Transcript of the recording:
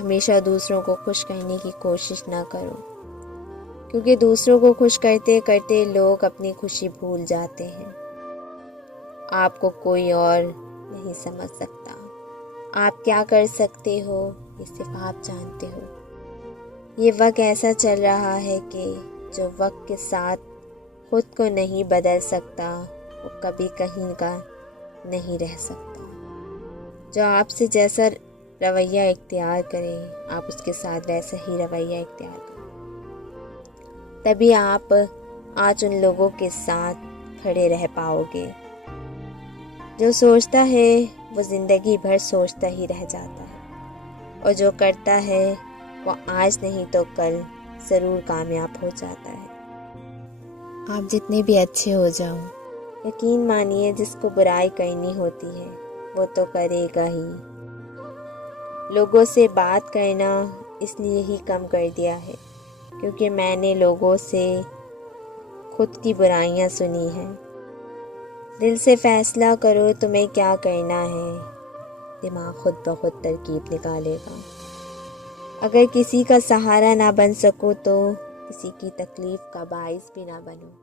ہمیشہ دوسروں کو خوش کرنے کی کوشش نہ کرو، کیونکہ دوسروں کو خوش کرتے کرتے لوگ اپنی خوشی بھول جاتے ہیں۔ آپ کو کوئی اور نہیں سمجھ سکتا۔ آپ کیا کر سکتے ہو یہ صرف آپ جانتے ہو۔ یہ وقت ایسا چل رہا ہے کہ جو وقت کے ساتھ خود کو نہیں بدل سکتا وہ کبھی کہیں کا نہیں رہ سکتا۔ جو آپ سے جیسا رویہ اختیار کرے آپ اس کے ساتھ ویسا ہی رویہ اختیار کریں، تبھی آپ آج ان لوگوں کے ساتھ کھڑے رہ پاؤ گے۔ جو سوچتا ہے وہ زندگی بھر سوچتا ہی رہ جاتا ہے، اور جو کرتا ہے وہ آج نہیں تو کل ضرور کامیاب ہو جاتا ہے۔ آپ جتنے بھی اچھے ہو جاؤ، یقین مانیے جس کو برائی کرنی ہوتی ہے وہ تو کرے گا ہی۔ لوگوں سے بات کرنا اس لیے ہی کم کر دیا ہے کیونکہ میں نے لوگوں سے خود کی برائیاں سنی ہیں۔ دل سے فیصلہ کرو تمہیں کیا کرنا ہے، دماغ خود بخود ترکیب نکالے گا۔ اگر کسی کا سہارا نہ بن سکو تو کسی کی تکلیف کا باعث بھی نہ بنو۔